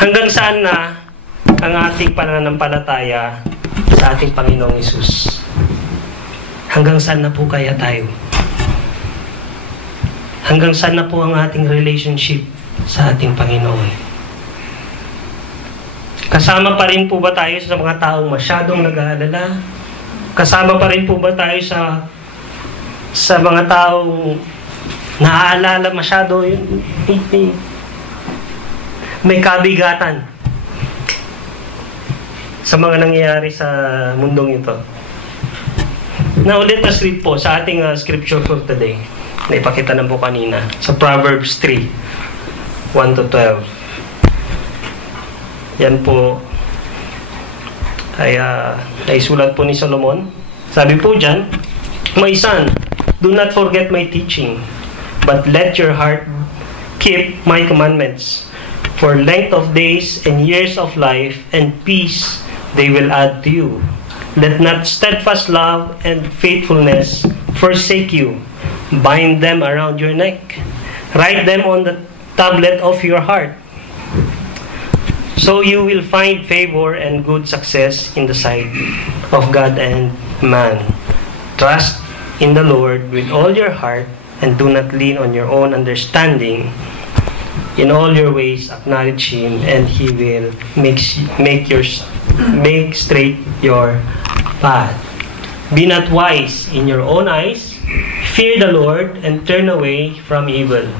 Hanggang saan na ang ating pananampalataya sa ating Panginoong Hesus? Hanggang saan na po kaya tayo? Hanggang saan na po ang ating relationship sa ating Panginoon? Kasama pa rin po ba tayo sa mga taong masyadong nag-aalala? Kasama pa rin po ba tayo sa mga taong naaalala masyado yun? May kabigatan sa mga nangyayari sa mundong ito. Now, let us read po sa ating scripture for today. Naipakita na po kanina sa Proverbs 3, 1-12. Yan po ay naisulat po ni Solomon. Sabi po dyan, "My son, do not forget my teaching, but let your heart keep my commandments. For length of days and years of life and peace they will add to you. Let not steadfast love and faithfulness forsake you. Bind them around your neck. Write them on the tablet of your heart. So you will find favor and good success in the sight of God and man. Trust in the Lord with all your heart and do not lean on your own understanding. In all your ways acknowledge Him, and He will make straight your path. Be not wise in your own eyes. Fear the Lord and turn away from evil.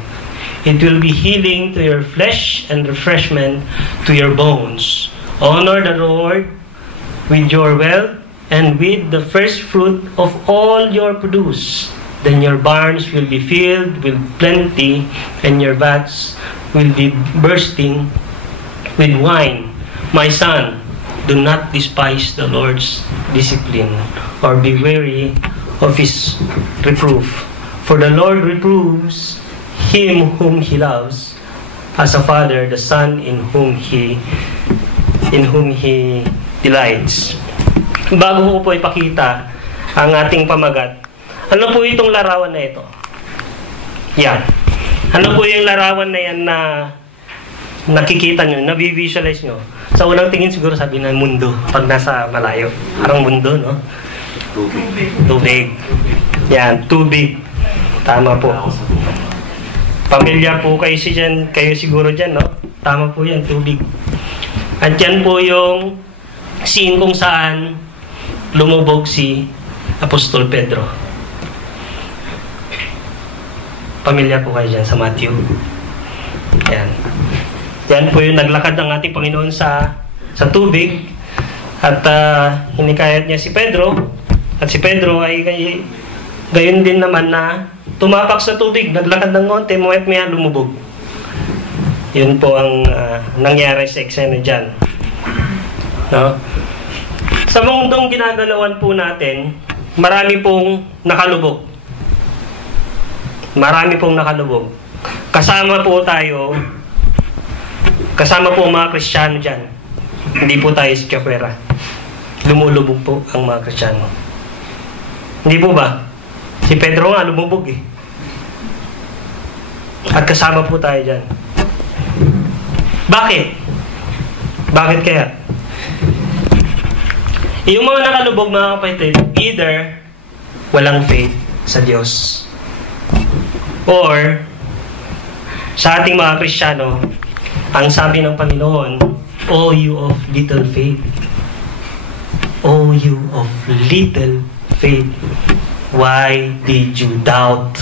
It will be healing to your flesh and refreshment to your bones. Honor the Lord with your wealth and with the first fruit of all your produce. Then your barns will be filled with plenty, and your vats will be bursting with wine. My son, do not despise the Lord's discipline, or be weary of His reproof. For the Lord reproves him whom He loves, as a father the son in whom he delights." Bago ko po ipakita ang ating pamagat, ano po itong larawan na ito? Yan. Ano po yung larawan na yan na nakikita nyo, na-visualize nyo? Sa unang tingin siguro sabi na mundo pag nasa malayo. Parang mundo, no? Tubig. Yan, tubig. Tama po. Pamilya po kayo siguro dyan, no? Tama po yan, tubig. At yan po yung scene kung saan lumubog si Apostol Pedro. Pamilya po kayo dyan sa Matthew. Yan. Yan po yung naglakad ng ating Panginoon sa tubig. At hinikayat niya si Pedro. At si Pedro ay gayon din naman na tumapak sa tubig, naglakad ng konti, maya lumubog. Yun po ang nangyari sa eksena dyan. No? Sa mundong ginagalawan po natin, marami pong nakalubog. Marami pong nakalubog. Kasama po mga Kristiyano dyan. Hindi po tayo si Chakwera. Lumulubog po ang mga Kristiyano. Hindi po ba? Si Pedro nga lumubog eh. At kasama po tayo dyan. Bakit? Bakit kaya? Yung mga nakalubog, mga kapatid, either walang faith sa Diyos, or sa ating mga Kristiyano, ang sabi ng Panginoon, "O you of little faith, O you of little faith, why did you doubt?"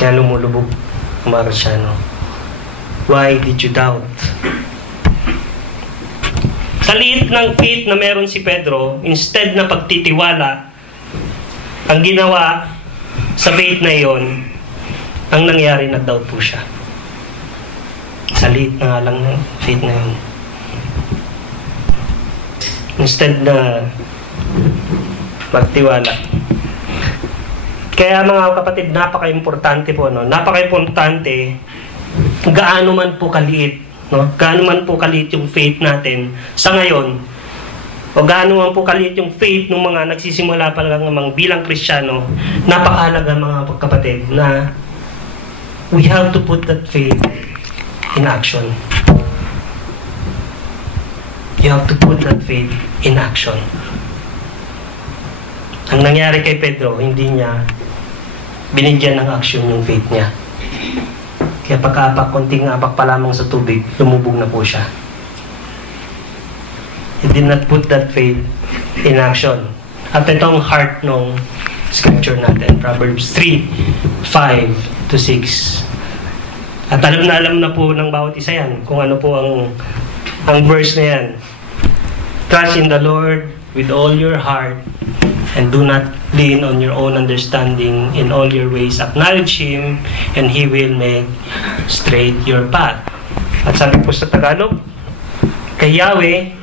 Kaya lumulubog ang mga Kristiyano. Why did you doubt? Sa liit ng faith na meron si Pedro, instead na pagtitiwala, ang ginawa sa faith na iyon, ang nangyari, nag-doubt po siya. Sa liit na lang ng faith na yun. Instead na magtiwala. Kaya mga kapatid, napaka-importante po, no? Napaka-importante gaano man po kaliit, no? Gaano man po kaliit yung faith natin sa ngayon, o gaano man po kaliit yung faith ng mga nagsisimula pa lang ng bilang Kristiyano, napakahalaga mga kapatid na we have to put that faith in action. You have to put that faith in action. Ang nangyari kay Pedro, hindi niya binigyan ng action yung faith niya. Kaya pagka-apak, konting apak pa lamang sa tubig, lumubog na po siya. He did not put that faith in action. At ito ang heart ng scripture natin, Proverbs 3:5-6. At alam na po ng bawat isa yan, kung ano po ang verse na yan. Trust in the Lord with all your heart, and do not lean on your own understanding. In all your ways acknowledge Him, and He will make straight your path. At sabi po sa Tagalog, kay Yahweh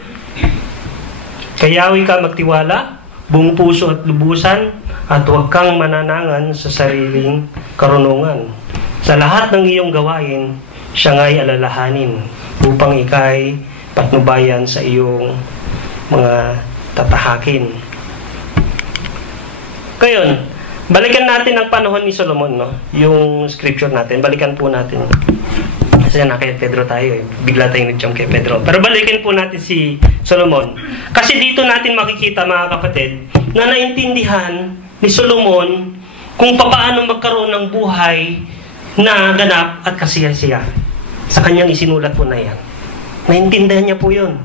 ka magtiwala, buong puso at lubusan, at huwag kang mananangan sa sariling karunungan. Sa lahat ng iyong gawain, siya nga'y alalahanin, upang ika'y patnubayan sa iyong mga tatahakin. Ngayon, balikan natin ang panahon ni Solomon, no? Yung scripture natin, balikan po natin. Kasi na kay Pedro tayo, bigla tayong nag-jump kay Pedro. Pero balikan po natin si Solomon. Kasi dito natin makikita, mga kapatid, na naintindihan ni Solomon kung paano magkaroon ng buhay na ganap at kasiyasiya. Sa kanyang isinulat po na yan. Naintindihan niya po yun.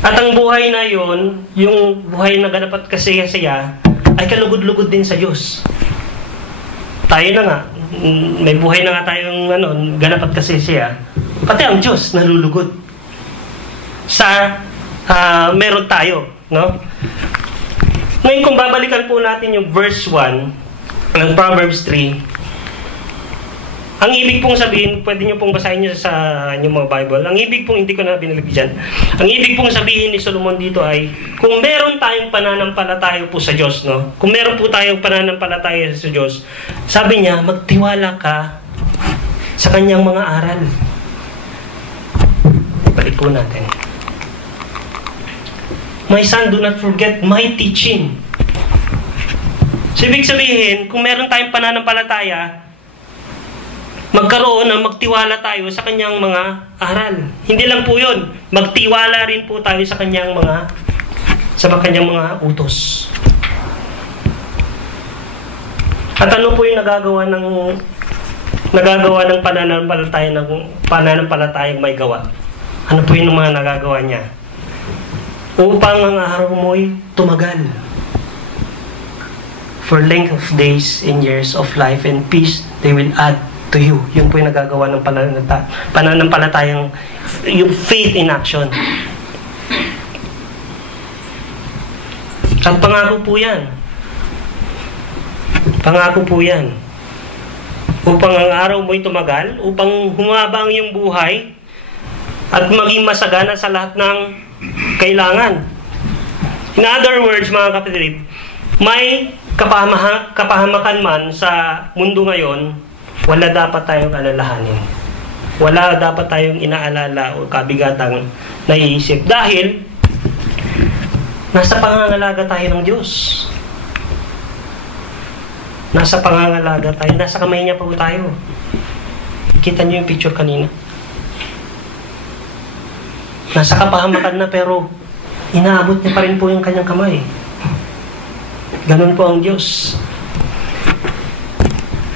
At ang buhay na yon, yung buhay na ganap at kasiyasiya, ay kalugod-lugod din sa Diyos. Tayo na nga, may buhay na nga tayong ganap at kasiyasiya, pati ang Diyos nalulugod sa meron tayo, no? Ngayon kung babalikan po natin yung verse 1 ng Proverbs 3, ang ibig pong sabihin, pwede nyo pong basahin nyo sa inyong mga Bible. Ang ibig pong, hindi ko na binilagay dyan. Ang ibig pong sabihin ni Solomon dito ay, kung meron tayong pananampalataya po sa Diyos, no? Kung meron po tayong pananampalataya sa Diyos, sabi niya, magtiwala ka sa kanyang mga aral. Balik po natin. My son, do not forget my teaching. So, ibig sabihin, kung meron tayong pananampalataya, magkaroon ng magtiwala tayo sa kanyang mga aral. Hindi lang po yun. Magtiwala rin po tayo sa kanyang mga mga utos. At ano po yung nagagawa ng pananampalatayang may gawa? Ano po yung mga nagagawa niya? Upang ang araw mo'y tumagal. For length of days and years of life and peace, they will add to you. Yun po yung nagagawa ng pananampalatayang yung faith in action. At pangako po yan. Pangako po yan. Upang ang araw mo'y tumagal, upang humaba ang iyong buhay, at maging masagana sa lahat ng kailangan. In other words, mga kapatid, may kapahamakan man sa mundo ngayon, wala dapat tayong alalahanin. Wala dapat tayong inaalala o kabigatang naiisip. Dahil, nasa pangangalaga tayo ng Diyos. Nasa pangangalaga tayo. Nasa kamay niya pa po tayo. Kita niyo yung picture kanina. Nasa kapahamakan na pero inaabot niya pa rin po yung kanyang kamay. Ganun po ang Diyos.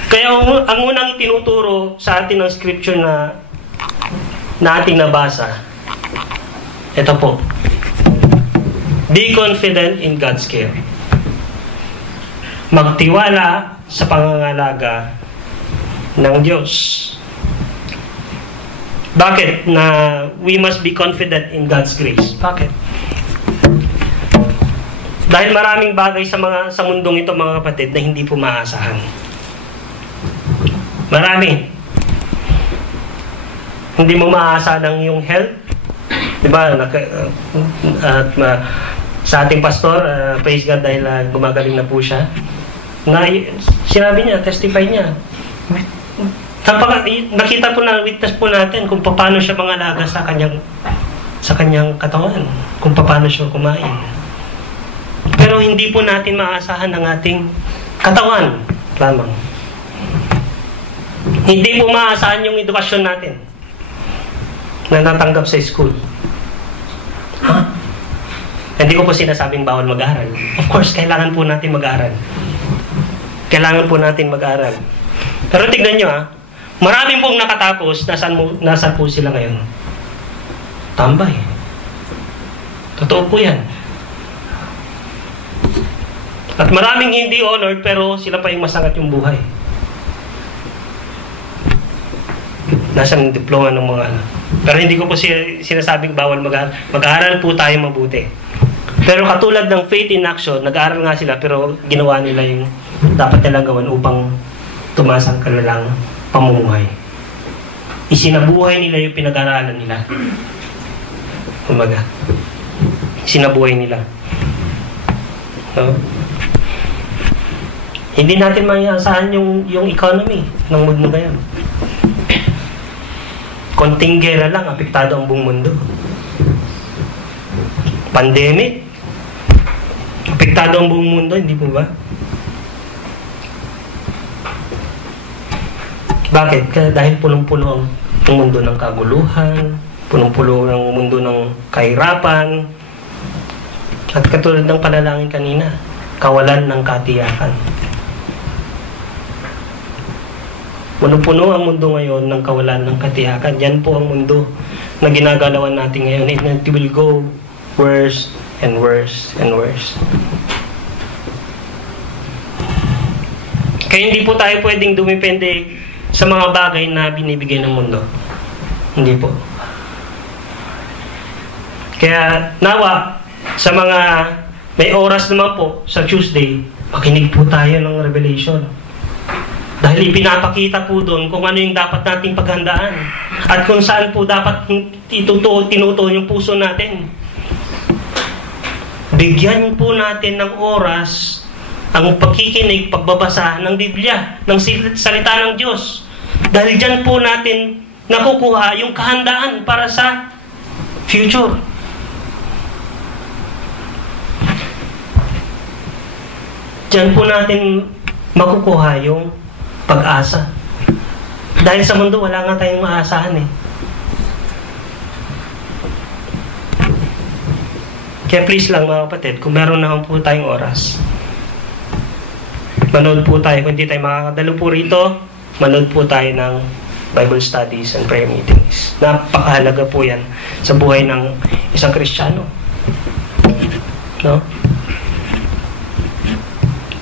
Kaya ang unang tinuturo sa atin ng scripture na ating nabasa, ito po. Be confident in God's care. Magtiwala sa pangangalaga ng Diyos. Bakit na we must be confident in God's grace? Bakit? Dahil maraming bagay sa mundong ito, mga kapatid, na hindi po maaasahan. Marami. Hindi mo maasa ng iyong health. Diba? Sa ating pastor, praise God dahil gumagaling na po siya. Sinabi niya, testify niya. Nakita po na, witness po natin kung paano siya mangalaga sa kanyang katawan. Kung paano siya kumain. Pero hindi po natin maasahan ng ating katawan lamang. Hindi po maasahan yung edukasyon natin na natanggap sa school. Hindi ko po sinasabing bawal mag-aral. Of course, kailangan po natin mag-aral. Kailangan po natin mag-aral. Pero tignan nyo maraming pong nakatapos, nasaan po sila ngayon? Tambay. Totoo po yan. At maraming hindi honored, pero sila pa yung masangat yung buhay. Nasaan yung diploma ng mga Pero hindi ko po sinasabing bawal mag-aral. Mag-aral po tayo mabuti. Pero katulad ng faith in action, nag-aaral nga sila pero ginawa nila yung dapat nilang gawin upang tumaas ang kanilang pamumuhay. Isinabuhay nila yung pinag-aralan nila. Kumbaga, isinabuhay nila. No? Hindi natin maiasahan yung economy ng mundo ngayon. Konting gera lang, apektado ang buong mundo. Pandemic, apektado ang buong mundo, hindi po ba? Bakit? Dahil punong-puno ang mundo ng kaguluhan, punong-puno ang mundo ng kahirapan, at katulad ng panalangin kanina, kawalan ng katiyakan. Puno-puno ang mundo ngayon ng kawalan ng katiyakan. Yan po ang mundo na ginagalawan natin ngayon. It will go worse and worse and worse. Kaya hindi po tayo pwedeng dumipende sa mga bagay na binibigay ng mundo. Hindi po. Kaya nawa, sa mga may oras naman po sa Tuesday, makinig po tayo ng Revelation. Dahil ipinapakita po doon kung ano yung dapat nating paghandaan at kung saan po dapat tinutuon yung puso natin. Bigyan po natin ng oras ang pagkikinig, pagbabasa ng Biblia, ng salita ng Diyos. Dahil dyan po natin nakukuha yung kahandaan para sa future. Dyan po natin makukuha yung pag-asa. Dahil sa mundo, wala nga tayong maasahan Kaya please lang mga kapatid, kung meron naman po tayong oras, manood po tayo. Kung hindi tayo makakadalo po rito, manood po tayo ng Bible studies and prayer meetings. Napakahalaga po yan sa buhay ng isang Kristiyano. No?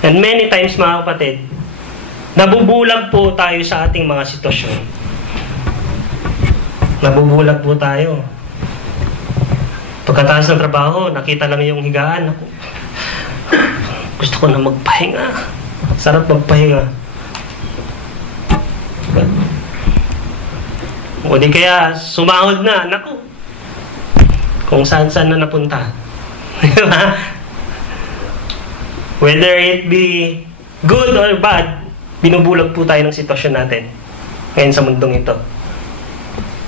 And many times mga kapatid, nabubulag po tayo sa ating mga sitwasyon. Nabubulag po tayo. Pagkatapos ng trabaho, nakita lang yung higaan. Gusto ko na magpahinga. Sarap magpahinga. O di kaya, sumahod na. Naku. Kung saan-saan na napunta. Whether it be good or bad, binubulag po tayo ng sitwasyon natin ngayon sa mundong ito.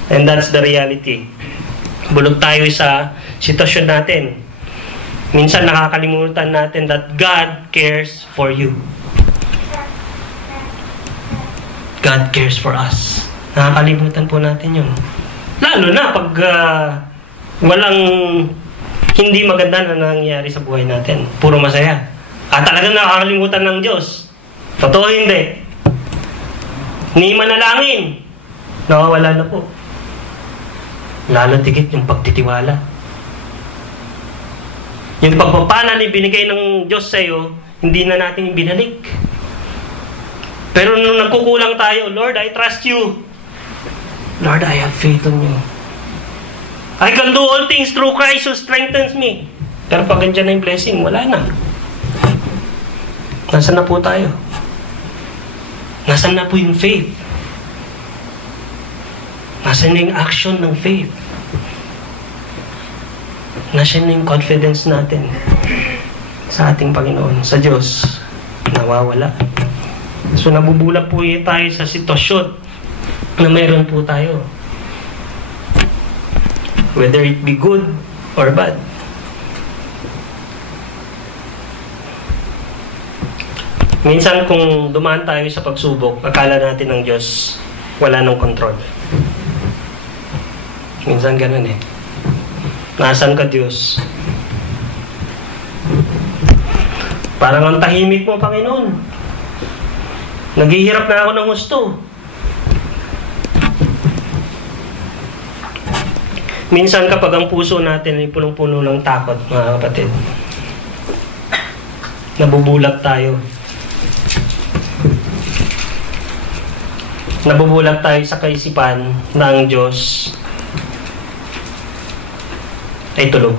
And that's the reality. Bulog tayo sa sitwasyon natin. Minsan nakakalimutan natin that God cares for you. God cares for us. Nakakalimutan po natin yun. Lalo na pag walang hindi maganda na nangyayari sa buhay natin. Puro masaya. At talagang nakakalimutan ng Diyos. Totoo hindi. Ni manalangin. Nawawala na po. Lalo tigit yung pagtitiwala. Yung pagpapala na ibinigay ng Diyos sa iyo, hindi na natin binalik. Pero nung nagkukulang tayo, Lord, I trust you. Lord, I have faith on you. I can do all things through Christ who strengthens me. Pero pag andyan na yung blessing, wala na. Nasaan na po tayo? Nasaan na po yung faith? Nasaan na yung action ng faith? Nasaan na yung confidence natin sa ating Panginoon, sa Diyos? Nawawala. So nabubulag po tayo sa sitwasyon na meron po tayo. Whether it be good or bad. Minsan kung dumaan tayo sa pagsubok, akala natin ng Diyos wala nang control. Minsan ganun eh. Nasaan ka, Diyos? Parang ang tahimik mo, Panginoon. Naghihirap na ako ng gusto. Minsan kapag ang puso natin ay punong-puno ng takot, mga kapatid, nabubulag tayo. Nabubulag tayo sa kaisipan na ang Diyos ay tulog.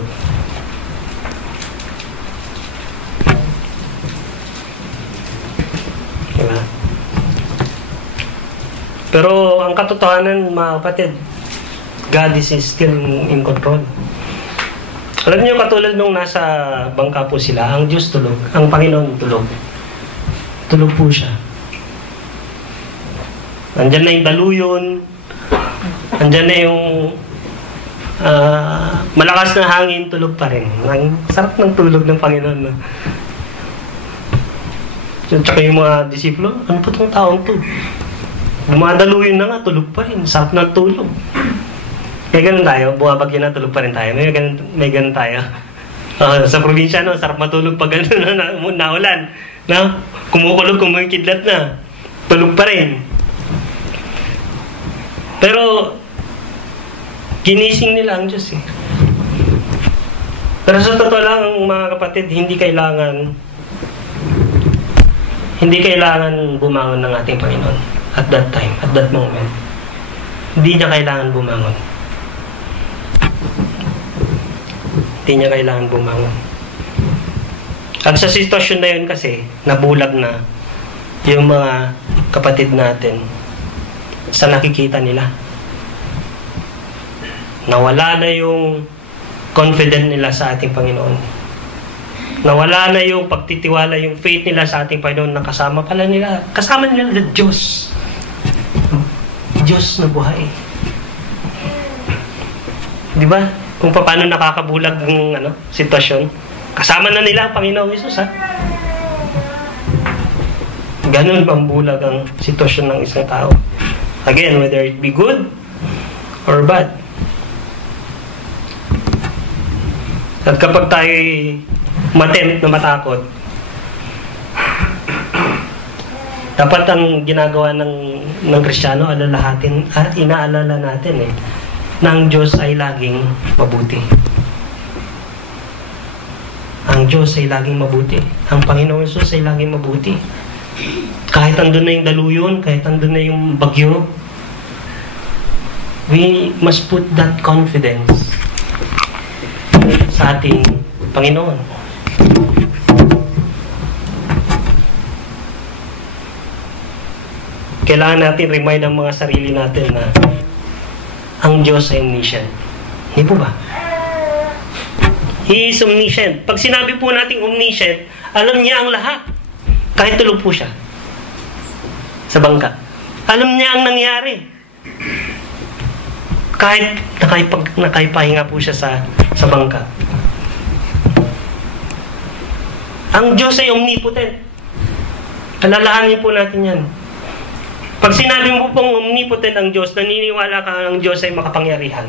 Diba? Pero ang katotohanan, mga kapatid, God is still in control. Alam niyo, katulad nung nasa bangka po sila, ang Diyos tulog, ang Panginoon tulog. Tulog po siya. Nandyan na yung daluyon, nandyan na yung malakas na hangin, tulog pa rin. Ang sarap ng tulog ng Panginoon. No? Tsaka yung mga disipulo, ano po itong taong to? Dumadaluyon na nga, tulog pa rin. Sarap ng tulog. Kaya ganun tayo, bumabagyo na, tulog pa rin tayo. May ganun tayo. Sa probinsya, no, sarap matulog pag gano'n na ulan. No? Kumukulog, kumikidlat na. Tulog pa rin. Pero, ginising nila ang Diyos eh. Pero sa totoo lang, mga kapatid, hindi kailangan bumangon ng ating Panginoon at that time, at that moment. Hindi niya kailangan bumangon. Hindi niya kailangan bumangon. At sa sitwasyon na yun kasi, nabulag na yung mga kapatid natin sa nakikita nila. Nawala na yung confidence nila sa ating Panginoon. Nawala na yung pagtitiwala, yung faith nila sa ating Panginoon na kasama nila the Diyos. Diyos na buhay. Di ba? Kung paano nakakabulag ng sitwasyon. Kasama na nila ang Panginoong Hesus, ha? Ganun bang bulag ang sitwasyon ng isang tao? Again, whether it be good or bad. At kapag tayo matempt na matakot, dapat ang ginagawa ng Kristiyano, inaalala natin na ang Diyos ay laging mabuti. Ang Diyos ay laging mabuti. Ang Panginoong Hesus ay laging mabuti. Kahit andun na yung daluyon, kahit andun na yung bagyo, we must put that confidence sa ating Panginoon. Kailangan natin remind ang mga sarili natin na ang Diyos ay omniscient. Hindi po ba? He is omniscient. Pag sinabi po natin omniscient, alam niya ang lahat. Kahit tulog po siya sa bangka. Alam niya ang nangyari. Kahit nakaipahinga po siya sa bangka. Ang Diyos ay omnipotent. Alalahanin po natin yan. Pag sinabi mo pong omnipotent ang Diyos, naniniwala ka ang Diyos ay makapangyarihan.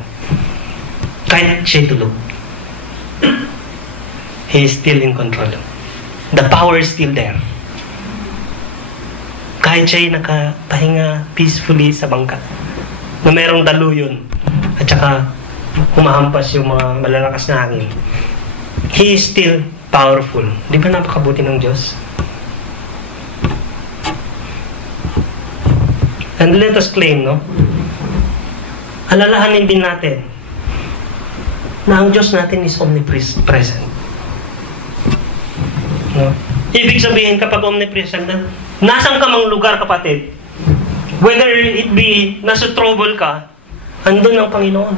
Kahit siya tulog. He is still in control. The power is still there. Kahit siya'y nakapahinga peacefully sa bangka, na merong daluyon, at saka humahampas yung mga malalakas na hangin, He is still powerful. Di ba napakabuti ng Diyos? And let us claim, no? Alalahanin din natin na ang Diyos natin is omnipresent. No? Ibig sabihin, kapag omnipresent, nasan ka mang lugar, kapatid, whether it be nasa trouble ka, andun ang Panginoon.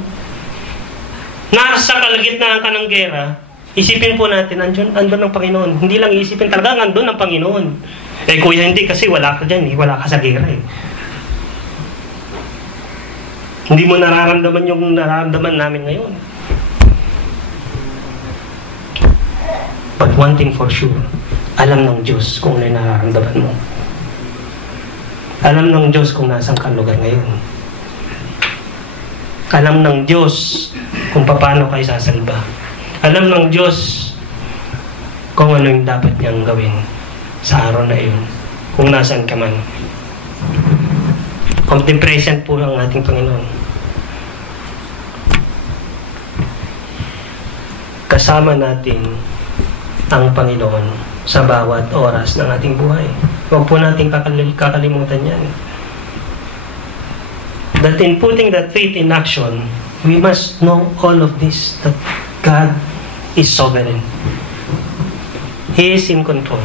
Nasa kalagitnaan ka ng gera, isipin po natin, andun ang Panginoon. Hindi lang isipin, talagang andun ang Panginoon. Eh kuya, hindi, kasi wala ka dyan, wala ka sa gera eh. Hindi mo nararamdaman yung nararamdaman namin ngayon. But one thing for sure, alam ng Diyos kung ano yung nararamdaman mo. Alam ng Diyos kung nasaan ka lugar ngayon. Alam ng Diyos kung paano kayo sasalba. Alam ng Diyos kung ano yung dapat niyang gawin sa araw na iyon, kung nasaan ka man. Omnipresent po ang ating Panginoon. Kasama natin ang Panginoon sa bawat oras ng ating buhay. Huwag po natin kakalimutan yan. That in putting that faith in action, we must know all of this, that God is sovereign. He is in control.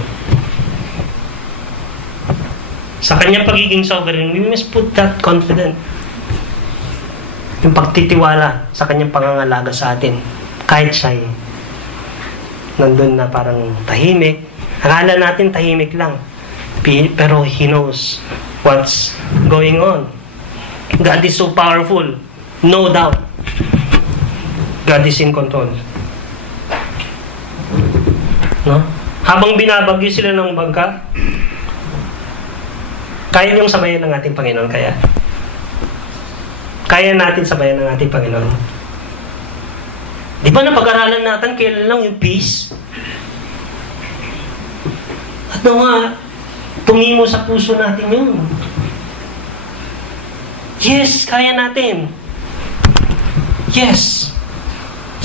Sa kanyang pagiging sovereign, we must put that confidence. Yung pagtitiwala sa kanyang pangangalaga sa atin. Kahit siya nandun na parang tahimik. Akala natin tahimik lang. Pero He knows what's going on. God is so powerful. No doubt. God is in control. No? Habang binabagyo sila ng bangka, kaya niyong sabayan ng ating Panginoon kaya? Kaya natin sabayan ng ating Panginoon. Di ba napag-aralan natin kailan lang yung peace? At nga, tumimo sa puso natin yun. Yes, kaya natin. Yes.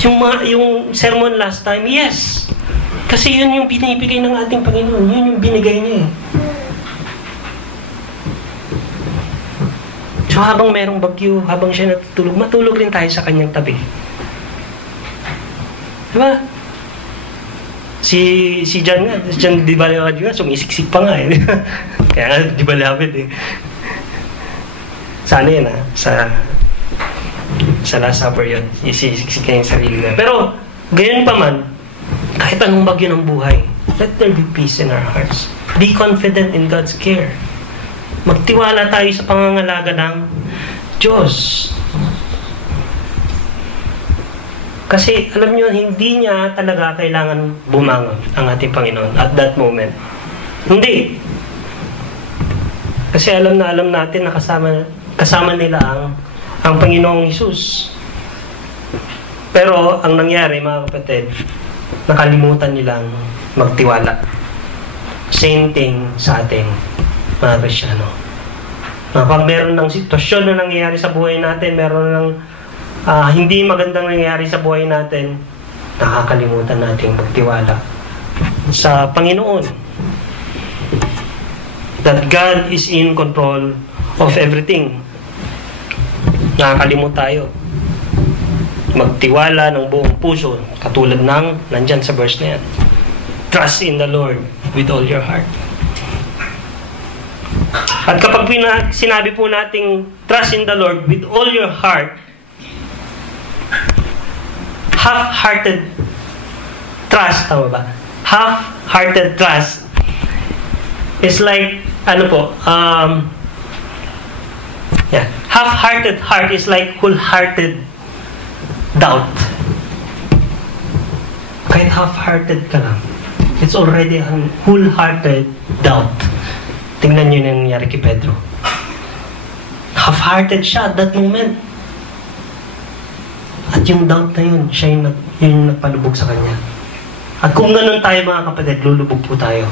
Yung sermon last time, yes. Kasi yun yung binibigay ng ating Panginoon. Yun yung binigay niya eh. So habang merong bagyo, habang siya natutulog, matulog rin tayo sa kanyang tabi. Diba? Si John nga, di ba nga, sumisiksik pa nga eh. Kaya nga, di ba lapit eh. Sana yun sa Last Supper yun, isisiksik niya yung sarili niya. Pero, gayon pa man, kahit anong bagyo ng buhay, let there be peace in our hearts. Be confident in God's care. Magtiwala tayo sa pangangalaga ng Diyos. Kasi, alam niyo, hindi niya talaga kailangan bumangon ang ating Panginoon at that moment. Hindi. Kasi alam natin na kasama nila ang Panginoong Hesus. Pero, ang nangyari, mga kapatid, nakalimutan nilang magtiwala. Same thing sa ating mga Kristyano. Pag meron ng sitwasyon na nangyayari sa buhay natin, meron ng hindi magandang nangyayari sa buhay natin, nakakalimutan natin magtiwala sa Panginoon. That God is in control of everything. Nakakalimut tayo magtiwala ng buong puso, katulad ng nandyan sa verse na yan. Trust in the Lord with all your heart. At kapag sinabi po nating trust in the Lord with all your heart, half-hearted trust, tama ba? Half-hearted trust is like, half-hearted heart is like whole-hearted doubt. Kahit half-hearted ka lang, it's already a whole-hearted doubt. Tingnan nyo yung nangyari kay Pedro. Half-hearted siya at that moment. At yung doubt na yun, siya yung nagpalubog sa kanya. At kung ganun tayo mga kapatid, lulubog po tayo.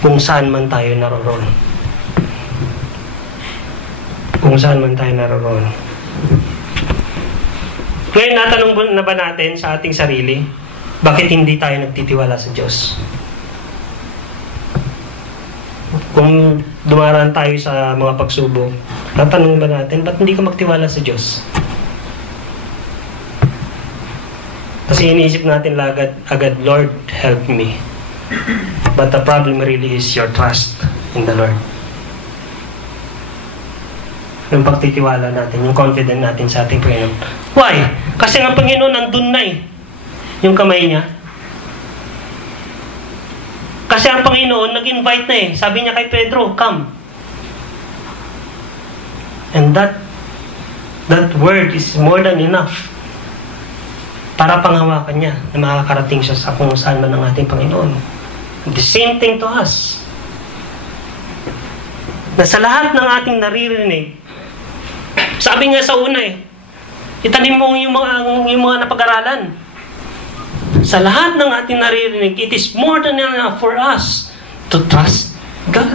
Kung saan man tayo naroon. Kung saan man tayo naroon. Ngayon, natanong na ba natin sa ating sarili, bakit hindi tayo nagtitiwala sa Diyos? Kung dumaraan tayo sa mga pagsubok, natanong ba natin, ba't hindi ka magtiwala sa Diyos? Kasi iniisip natin agad, Lord, help me. But the problem really is your trust in the Lord. Yung pagtitiwala natin, yung confident natin sa ating Panginoon. Why? Kasi ang Panginoon nandun na eh. Yung kamay niya. Kasi ang Panginoon nag-invite na eh. Sabi niya kay Pedro, come. And that word is more than enough para panghawakan niya na makakarating siya sa kung saan man ang ating Panginoon. The same thing to us. na sa lahat ng ating naririnig, sabi nga sa una itanim mo yung mga napag-aralan. Sa lahat ng ating naririnig, it is more than enough for us to trust God.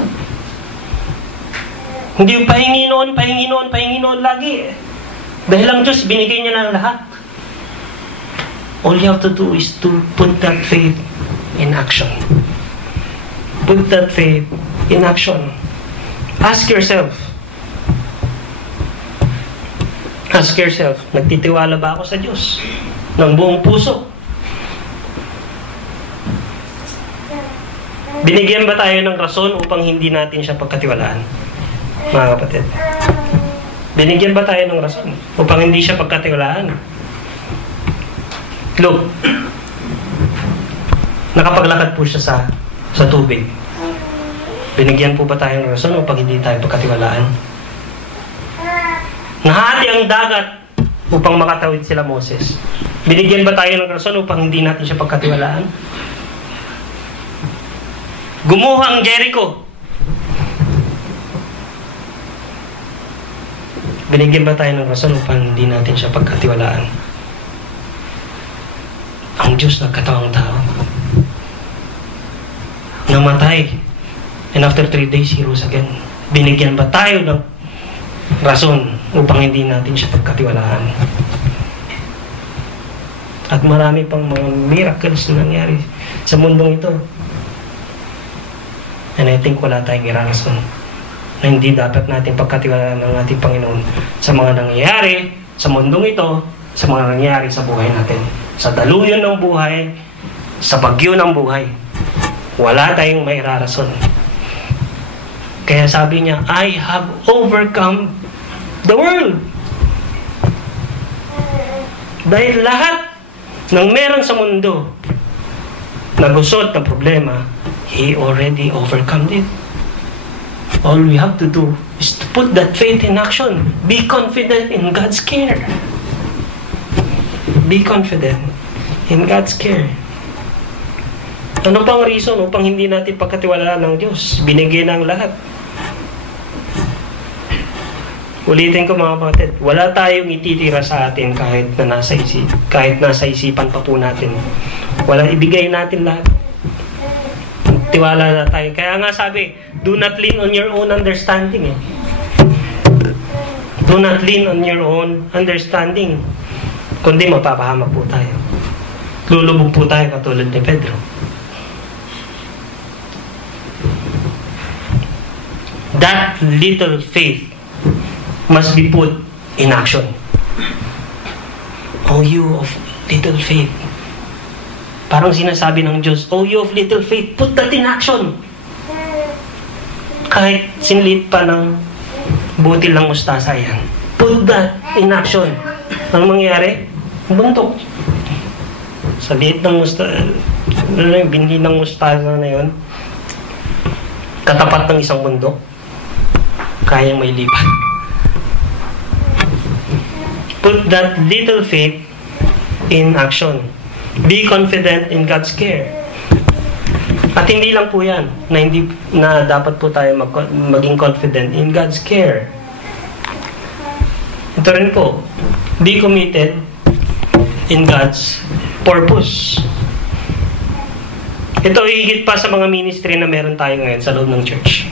Hindi yung pahingi noon lagi. Dahil ang Diyos, binigay niya na lahat. All you have to do is to put that faith in action. Put that faith in action. Ask yourself, nagtitiwala ba ako sa Diyos? Ng buong puso? Binigyan ba tayo ng rason upang hindi natin siya pagkatiwalaan? Mga kapatid. Binigyan ba tayo ng rason upang hindi siya pagkatiwalaan? Look, nakapaglakad po siya sa tubig. Binigyan po ba tayo ng rason upang hindi tayo pagkatiwalaan? Nahati ang dagat upang makatawid sila Moses. Binigyan ba tayo ng rason upang hindi natin siya pagkatiwalaan? Gumuha ang Jericho. Binigyan ba tayo ng rason upang hindi natin siya pagkatiwalaan? Ang Diyos nagkatawang tao. Namatay. And after 3 days, He rose again. Binigyan ba tayo ng rason upang hindi natin siya pagkatiwalaan? At marami pang mga miracles na nangyari sa mundong ito. And I think wala tayong irarason na hindi dapat natin pagkatiwalaan ng ating Panginoon sa mga nangyayari sa mundong ito, sa mga nangyayari sa buhay natin. Sa daluyan ng buhay, sa bagyo ng buhay. Wala tayong may irarason. Kaya sabi niya, I have overcome the world. Dahil lahat ng meron sa mundo na gusot na problema, He already overcome it. All we have to do is to put that faith in action. Be confident in God's care. Be confident in God's care. Ano pang reason upang hindi natin pagkatiwalaan ng Diyos? Binigay na ang lahat. Ulitin ko mga kapatid, wala tayong ititira sa atin kahit nasa isipan pa po natin. Wala, ibigay natin lahat. Tiwala na tayo. Kaya nga sabi, do not lean on your own understanding. Do not lean on your own understanding. Kundi mapapahamak po tayo. Lulubog po tayo katulad ni Pedro. That little faith must be put in action. Oh, you of little faith. Parang sinasabi ng Diyos, oh, you of little faith, put that in action. Kahit sinlit pa ng butil ng mustasa yan. Put that in action. Ang mangyari? Buntok. Sa liit ng mustasa, binhi ng mustasa na yun, katapat ng isang bundok, kayang may lipat. Put that little faith in action. Be confident in God's care. At hindi lang po yan, na dapat po tayo maging confident in God's care. Ito rin po, be committed in God's purpose. Ito higit pa sa mga ministry na meron tayo ngayon sa loob ng church.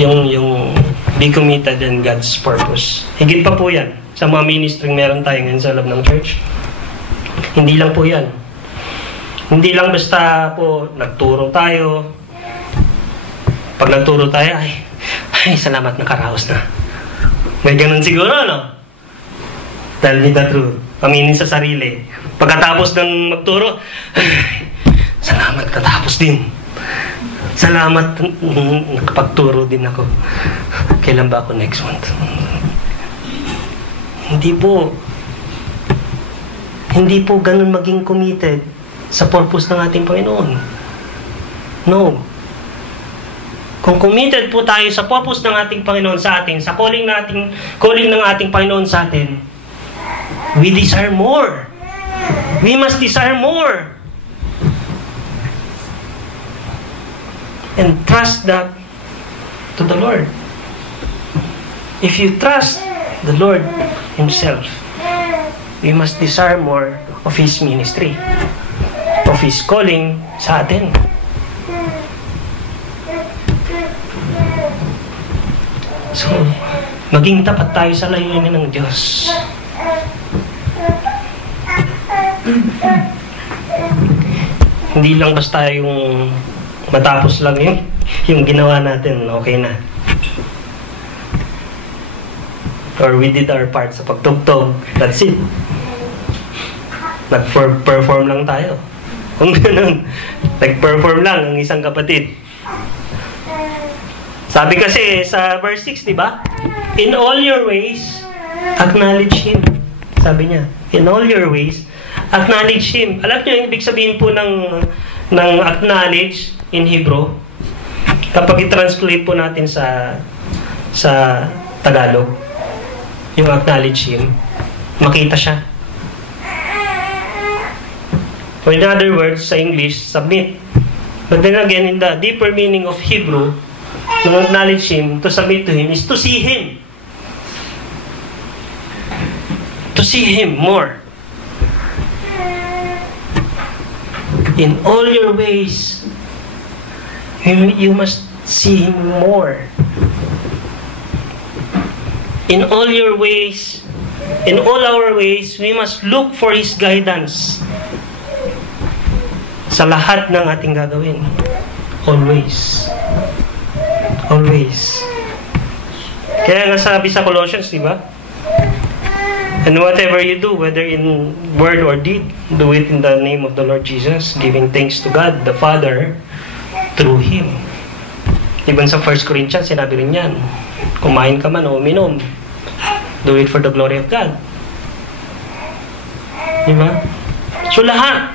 Yung be committed in God's purpose. Higit pa po yan sa mga ministry meron tayo ngayon sa loob ng church. Hindi lang po yan. Hindi lang basta po nagturo tayo. Pag nagturo tayo, ay salamat, nakaraos na. May ganun siguro, no? Tell me the truth. Aminin sa sarili. Pagkatapos ng magturo, salamat, katapos din. Salamat, nakapagturo din ako. Kailan ba ako next month? Hindi po ganun maging committed sa purpose ng ating Panginoon. No. Kung committed po tayo sa purpose ng ating Panginoon sa atin, sa calling ng ating Panginoon sa atin, we desire more. We must desire more. And trust that to the Lord. If you trust the Lord Himself, we must desire more of His ministry, of His calling sa atin. So, maging tapat tayo sa layunin ng Diyos. Hindi lang basta yung matapos lang yung ginawa natin, okay na. Or we did our part sa pagtugtog, that's it. Nag-perform lang tayo. Kung ganun, nag-perform lang ang isang kapatid. Sabi kasi sa verse 6, di ba? In all your ways, acknowledge Him. Sabi niya, in all your ways, acknowledge Him. Alam niyo yung ibig sabihin po ng acknowledge in Hebrew? Kapag i-translate po natin sa Tagalog, yung acknowledge Him, makita siya. Or in other words, sa English, submit. But then again, in the deeper meaning of Hebrew, to acknowledge Him, to submit to Him, is to see Him. To see Him more. In all your ways, you must see Him more. In all your ways, in all our ways, we must look for His guidance sa lahat ng ating gagawin. Always. Always. Kaya nga sabi sa Colossians, di ba? And whatever you do, whether in word or deed, do it in the name of the Lord Jesus, giving thanks to God, the Father, through Him. Even sa 1 Corinthians, sinabi rin yan, kumain ka man o uminom, do it for the glory of God. Di ba? So lahat,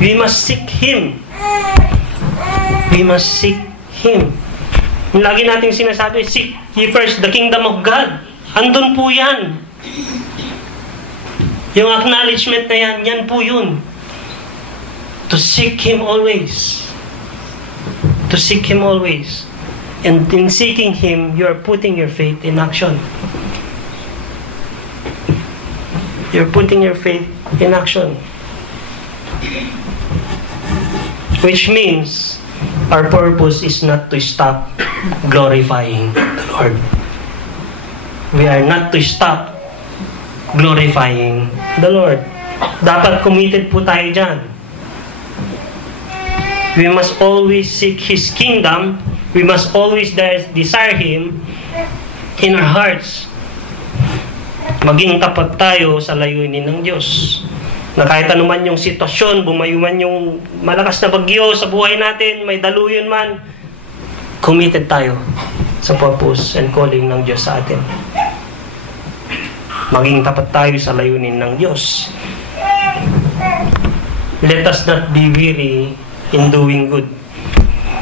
we must seek Him. We must seek Him. Yung lagi nating sinasabi, seek ye first the kingdom of God. Andun po yan. Yung acknowledgement na yan, yan po yun. To seek Him always. To seek Him always. And in seeking Him, you are putting your faith in action. You're putting your faith in action. Which means, our purpose is not to stop glorifying the Lord. We are not to stop glorifying the Lord. Dapat committed po tayo dyan. We must always seek His kingdom. We must always desire Him in our hearts. Maging tapat tayo sa layunin ng Diyos. Na kahit anuman yung sitwasyon, bumayuman yung malakas na bagyo sa buhay natin, may daluyon man, committed tayo sa purpose and calling ng Diyos sa atin. Maging tapat tayo sa layunin ng Diyos. Let us not be weary in doing good,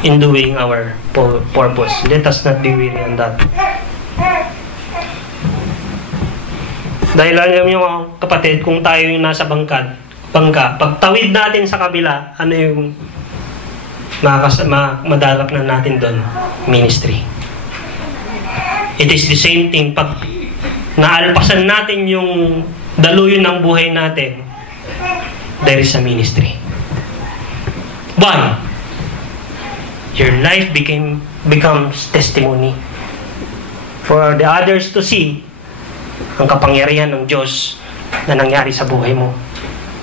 in doing our purpose. Let us not be weary on that. Dahil alam niyo mga kapatid, kung tayo yung nasa bangka, pagtawid natin sa kabila, ano yung madarap na natin doon? Ministry. It is the same thing. Pag naalpasan natin yung daluyon ng buhay natin, there is a ministry. Why? Your life becomes testimony for the others to see ang kapangyarihan ng Diyos na nangyari sa buhay mo.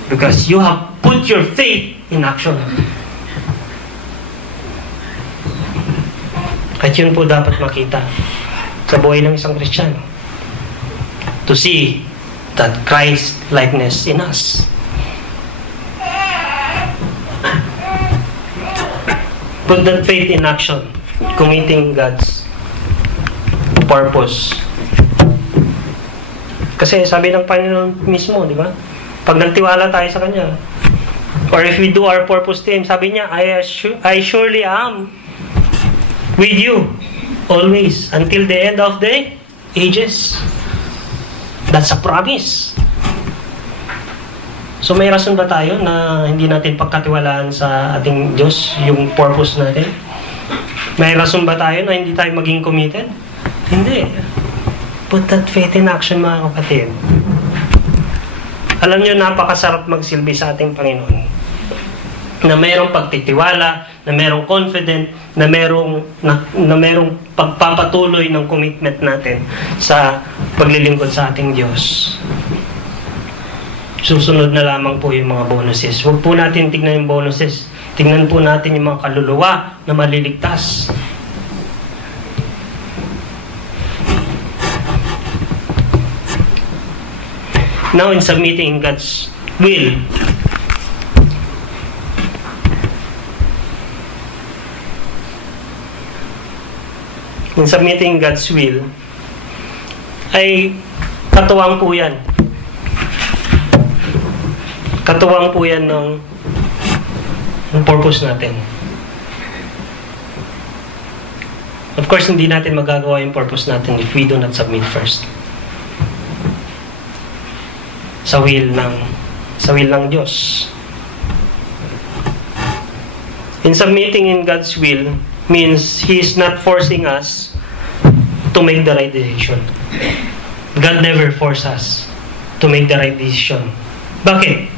Because you have put your faith in action. At yun po dapat makita sa buhay ng isang Kristiyano. To see that Christ likeness in us. Put that faith in action. Committing God's purpose. Kasi sabi ng Panginoon mismo, di ba? Pag nagtiwala tayo sa Kanya, or if we do our purpose to Him, sabi niya, I surely am with you always until the end of the ages. That's a promise. So may rason ba tayo na hindi natin pagkatiwalaan sa ating Diyos yung purpose natin? May rason ba tayo na hindi tayo maging committed? Hindi. Put that faith in action, mga kapatid. Alam nyo, napakasarap magsilbi sa ating Panginoon. Na mayroong pagtitiwala, na mayroong confident, na mayroong pagpapatuloy ng commitment natin sa paglilingkod sa ating Diyos. Susunod na lamang po yung mga bonuses. Huwag po natin tignan yung bonuses. Tingnan po natin yung mga kaluluwa na maliligtas. Now, in submitting God's will, ay katuwang po yan. Katuwang po yan ng purpose natin. Of course, hindi natin magagawa yung purpose natin if we do not submit first. Sa will ng Diyos. In submitting in God's will means He is not forcing us to make the right decision. God never forces us to make the right decision. Bakit?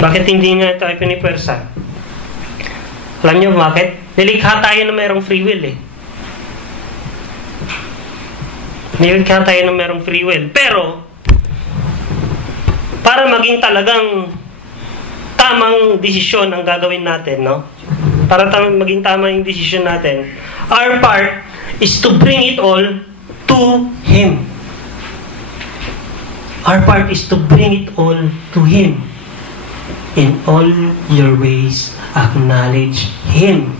Bakit hindi nga tayo pinipwersa? Alam niyo bakit? Nilikha tayo na mayroong free will eh. Nilikha tayo na mayroong free will. Pero, para maging talagang tamang desisyon ang gagawin natin, no? Para maging tama yung desisyon natin, our part is to bring it all to Him. Our part is to bring it all to Him. In all your ways, acknowledge Him.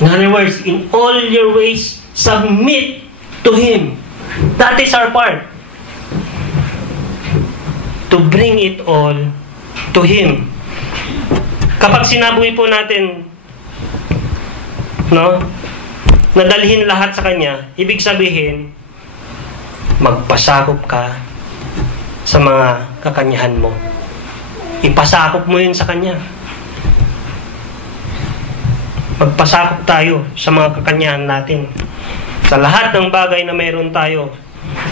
In other words, in all your ways, submit to Him. That is our part. To bring it all to Him. Kapag sinabi po natin, no, nadalhin lahat sa Kanya, ibig sabihin, magpasakop ka sa mga kakanyahan mo. Ipasakop mo yun sa Kanya. Magpasakop tayo sa mga kakanyahan natin. Sa lahat ng bagay na mayroon tayo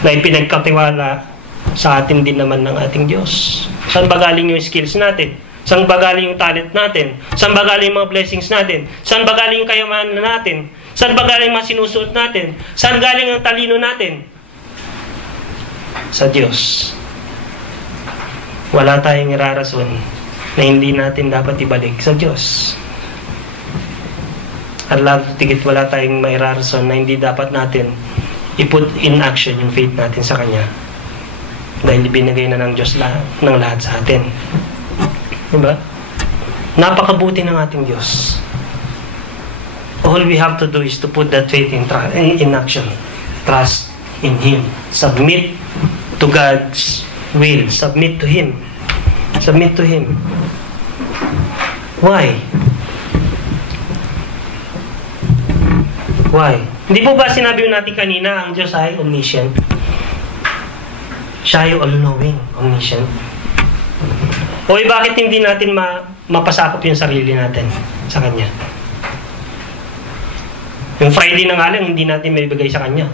na ipinagkatiwala sa atin din naman ng ating Diyos. Saan ba galing yung skills natin? Saan ba galing yung talent natin? Saan ba galing yung mga blessings natin? Saan ba galing yung kayamanan natin? Saan ba galing yung mga sinusuot natin? Saan galing ang talino natin? Sa Diyos. Wala tayong irarason na hindi natin dapat ibalik sa Diyos. At lalo tigit wala tayong mairarason na hindi dapat natin i-put in action yung faith natin sa Kanya. Dahil binigay na ng Diyos ng lahat sa atin. Diba? Napakabuti ng ating Diyos. All we have to do is to put that faith in action. Trust in Him. Submit to God's will. Submit to Him. Submit to Him. Why? Why? Hindi po ba sinabi natin kanina ang Diyos ay omniscient? Siya ay all-knowing, omniscient. O bakit hindi natin mapasakop yung sarili natin sa Kanya? Yung Friday na nga lang, hindi natin maibigay sa Kanya.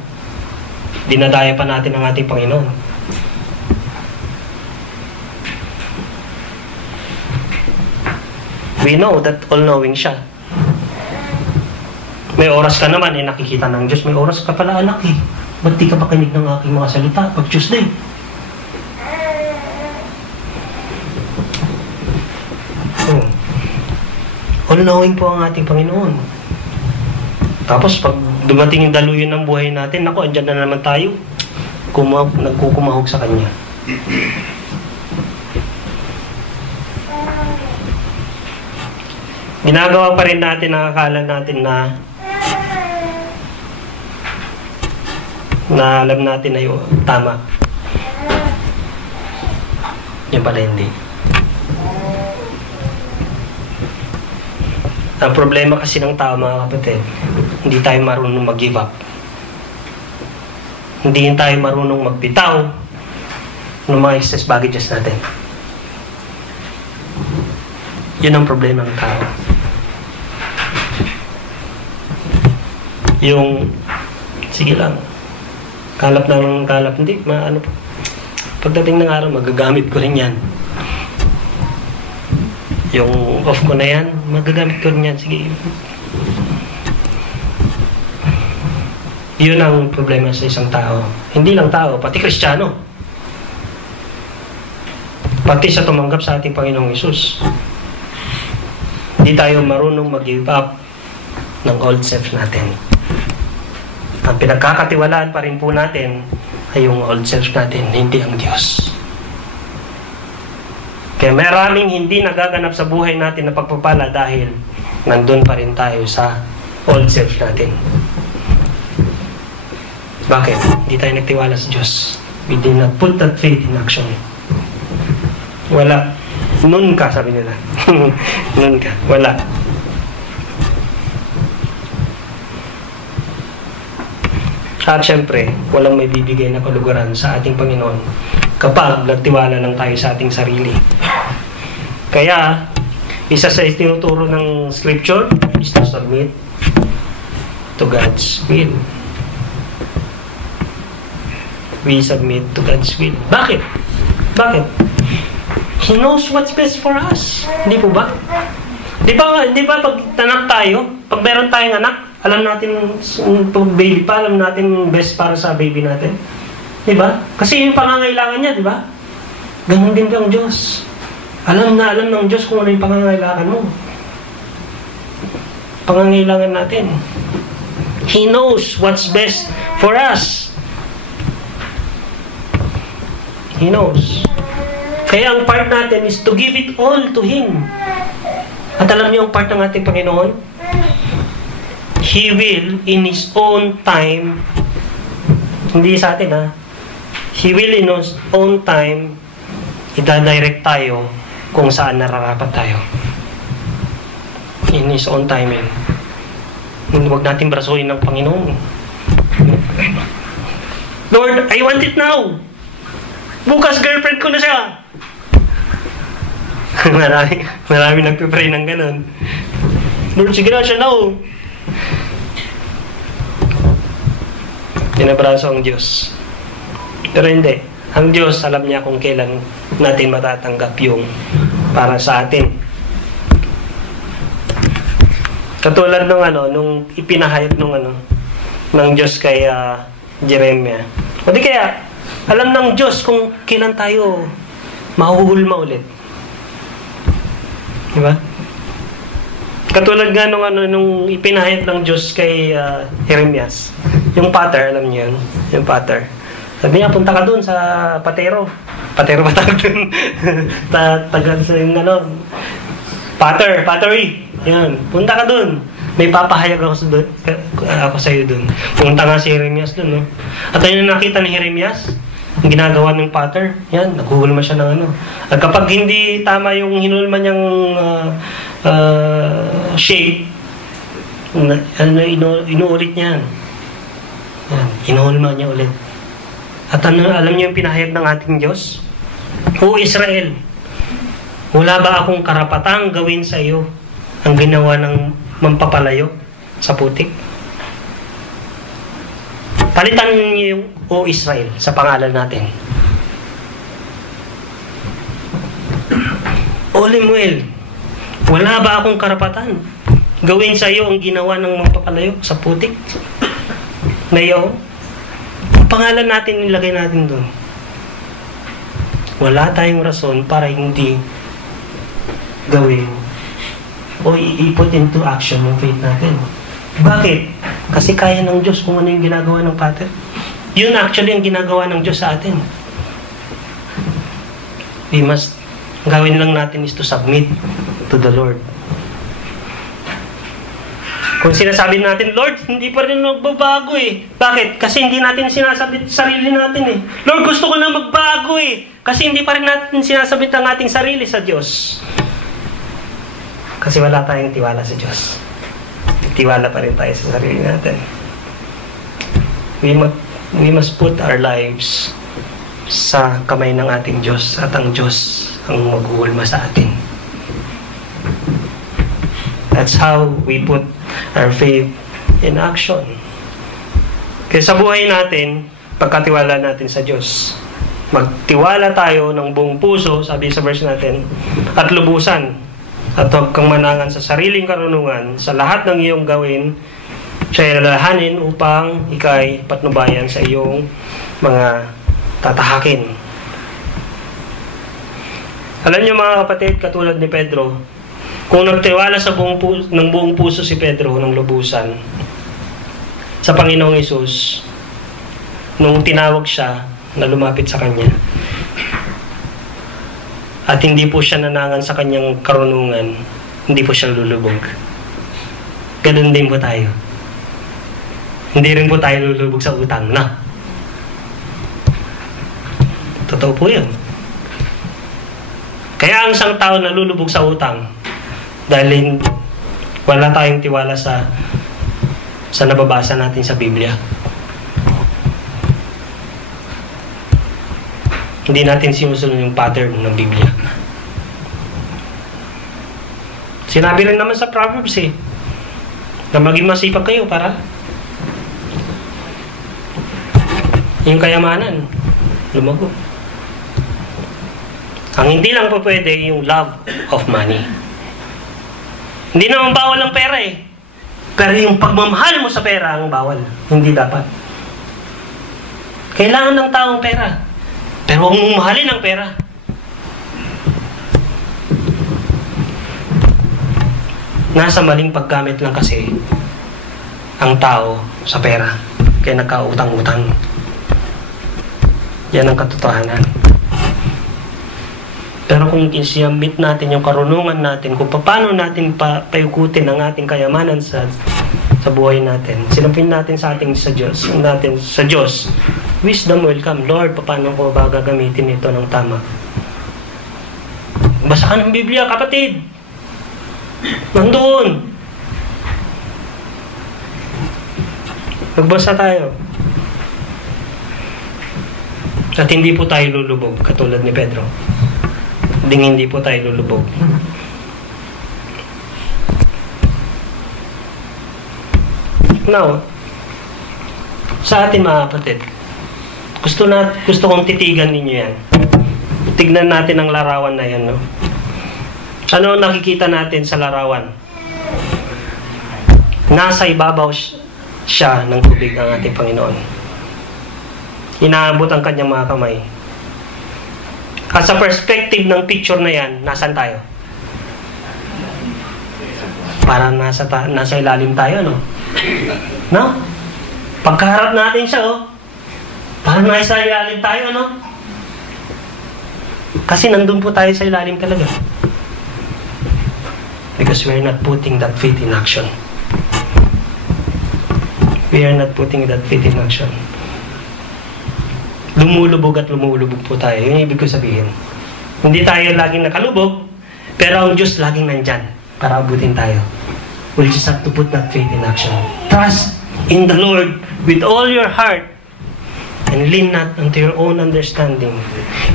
Dinadaya pa natin ang ating Panginoon. We know that all-knowing siya. May oras ka naman, nakikita ng Diyos. May oras ka pala, anak eh. Ba't di ka pakinig ng aking mga salita pag Tuesday? All-knowing po ang ating Panginoon. Tapos pag dumating yung daluyan ng buhay natin, naku, andyan na naman tayo. Nagkukumahog sa Kanya. Ginagawa pa rin natin ang akala natin na alam natin na yung tama. Yung pala hindi. Ang problema kasi ng tao, mga kapatid, hindi tayo marunong mag-give up. Hindi tayo marunong magbitaw ng mga excess baggages natin. Yun ang problema ng tao. Yung, sige lang, kalap ng kalap, hindi, pagdating ng araw, magagamit ko rin yan. Yung off ko na yan, magagamit ko rin yan, sige. Yun ang problema sa isang tao. Hindi lang tao, pati Kristiyano. Pati sa tumanggap sa ating Panginoong Hesus. Hindi tayo marunong mag-give up ng old self natin. Ang pinagkakatiwalaan pa rin po natin ay yung old self natin, hindi ang Diyos. Kaya maraming hindi nagaganap sa buhay natin na pagpapala dahil nandun pa rin tayo sa old self natin. Bakit? Hindi tayo nagtiwala sa Diyos. We did not put that faith in action. Wala. Nun ka, sabi nila. Nun ka. Wala. At syempre, walang may bibigay na kaluguran sa ating Panginoon kapag nagtiwala lang tayo sa ating sarili. Kaya, isa sa tinuturo ng Scripture is to submit to God's will. We submit to God's will. Bakit? Bakit? He knows what's best for us. Hindi po ba? Di ba pag anak tayo, pag meron tayong anak, alam natin, pag baby pa, alam natin best para sa baby natin. Di ba? Kasi yung pangangailangan niya, di ba? Ganun din ang Diyos. Alam na alam ng Diyos kung ano yung pangangailangan mo. Pangangailangan natin. He knows what's best for us. He knows. Kaya ang part natin is to give it all to Him. At alam niyo ang part ng ating Panginoon? He will, in His own time, hindi sa atin ha, He will in His own time, ida-direct tayo kung saan nararapat tayo. In His own time yun. Huwag natin brasuhin ng Panginoon. Lord, I want it now. Bukas girlfriend ko na siya. marami nagpipray ng ganun. Lord, sige na siya now. Pinabraso ang Diyos. Pero hindi. Ang Diyos, alam niya kung kailan natin matatanggap yung para sa atin. Katulad nung ipinahayag ng Diyos kay Jeremiah. O di kaya, alam ng Diyos kung kailan tayo mahuhulma ulit. Diba? Katulad nga nung ipinahayag ng Diyos kay Jeremias. Yung pater, alam niyo yun? Yung pater. Sabi niya, punta ka dun sa patero. Patero ba tawag dun? Tagal sa yung pattery. Yan, punta ka dun. May papahayag ako sa iyo dun. Punta nga si Jeremias dun, no? At ayun na nakita ni Jeremias, ang ginagawa ng pater, yan, naguhulma siya ng At kapag hindi tama yung hinulma niyang shape, inuulit niya. Yan, inuhulma niya ulit. At alam niyo yung pinahayag ng ating Diyos? O Israel, wala ba akong karapatang gawin sa iyo ang ginawa ng mampapalayo sa putik? Palitan niyo yung O Israel sa pangalan natin. O Lemuel, wala ba akong karapatan gawin sa iyo ang ginawa ng mampapalayo sa putik? Na iyo, ang pangalan natin nilagay natin doon. Wala tayong rason para hindi gawin o i-put into action yung faith natin. Bakit? Kasi kaya ng Diyos kung ano yung ginagawa ng pater. Yun actually ang ginagawa ng Diyos sa atin. Gawin lang natin is to submit to the Lord. Kung sinasabi natin, Lord, hindi pa rin magbabago eh. Bakit? Kasi hindi natin sinasabit sarili natin eh. Lord, gusto ko na magbago eh. Kasi hindi pa rin natin sinasabit ang ating sarili sa Diyos. Kasi wala tayong tiwala sa Diyos. Tiwala pa rin tayo sa sarili natin. We must put our lives sa kamay ng ating Diyos at ang Diyos ang maghuhulma sa atin. That's how we put our faith in action. Kaya sa buhay natin, pagkatiwala natin sa Diyos. Magtiwala tayo ng buong puso, sabi sa verse natin, at lubusan. At huwag kang manangan sa sariling karunungan, sa lahat ng iyong gawin, siya ay lalahanin upang ikay patnubayan sa iyong mga tatahakin. Alam niyo mga kapatid, katulad ni Pedro, kung nagtiwala ng buong puso si Pedro ng lubusan sa Panginoong Hesus, nung tinawag siya na lumapit sa Kanya, at hindi po siya nanangan sa Kanyang karunungan, hindi po siya lulubog. Ganun din po tayo. Hindi rin po tayo lulubog sa utang, na. Totoo po yun. Kaya ang isang tao na lulubog sa utang, dahil wala tayong tiwala sa nababasa natin sa Biblia. Hindi natin sinusunod yung pattern ng Biblia. Sinabi rin naman sa Proverbs na maging masipag kayo para yung kayamanan lumago. Ang hindi lang po pwede yung love of money. Hindi naman bawal ang pera pero yung pagmamahal mo sa pera ang bawal. Hindi dapat. Kailangan ng taong pera, pero huwag mong mahalin ang pera. Nasa maling paggamit lang kasi ang tao sa pera, kaya nagkautang-utang. Yan ang katotohanan. Pero kung isyamit natin yung karunungan natin, kung paano natin payukutin ang ating kayamanan sa buhay natin, silapin natin sa Diyos, wisdom will come. Lord, paano ko ba gagamitin ito ng tama? Basa ka ng Biblia, kapatid. Nandoon. Magbasa tayo. At hindi po tayo lulubog, katulad ni Pedro. Hindi po tayo lulubog. Now, sa atin mga kapatid, gusto kong titigan ninyo yan. Tignan natin ang larawan na yan, no? Ano nakikita natin sa larawan? Nasa ibabaw siya ng tubig ang ating Panginoon. Inaabot ang kanyang mga kamay. At sa perspective ng picture na yan, nasan tayo? Parang nasa ilalim tayo, no? No? Pagkaharap natin siya, parang nasa ilalim tayo, no? Kasi nandun po tayo sa ilalim talaga. Because we are not putting that faith in action. We are not putting that faith in action. Lumulubog at lumulubog po tayo. Yun yung ibig ko sabihin. Hindi tayo laging nakalubog, pero ang Diyos laging nandyan para abutin tayo. We just have to put that faith in action. Trust in the Lord with all your heart and lean not unto your own understanding.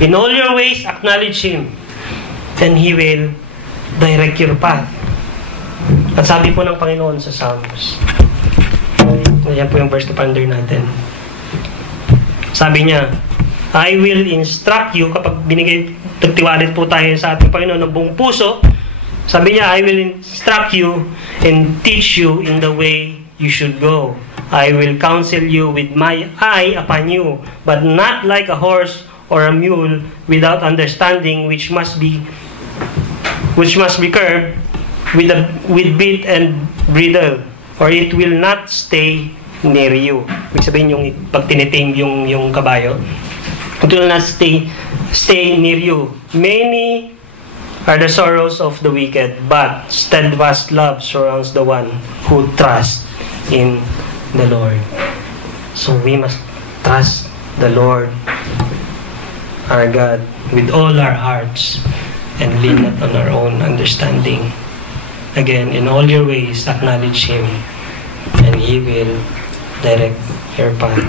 In all your ways, acknowledge Him, and He will direct your path. At sabi po ng Panginoon sa Psalms, yan po yung verse to ponder natin. Sabi niya, I will instruct you, kapag nagtiwalit po tayo sa ating Panginoon ng buong puso, sabi niya, I will instruct you and teach you in the way you should go. I will counsel you with my eye upon you, but not like a horse or a mule without understanding, which must be curbed with bit and bridle, or it will not stay near you. Ibig sabihin yung pag tinitame yung kabayo, it will not stay near you. Many are the sorrows of the wicked, but steadfast love surrounds the one who trusts in the Lord. So we must trust the Lord, our God, with all our hearts, and lean not on our own understanding. Again, in all your ways, acknowledge Him, and He will direct your path.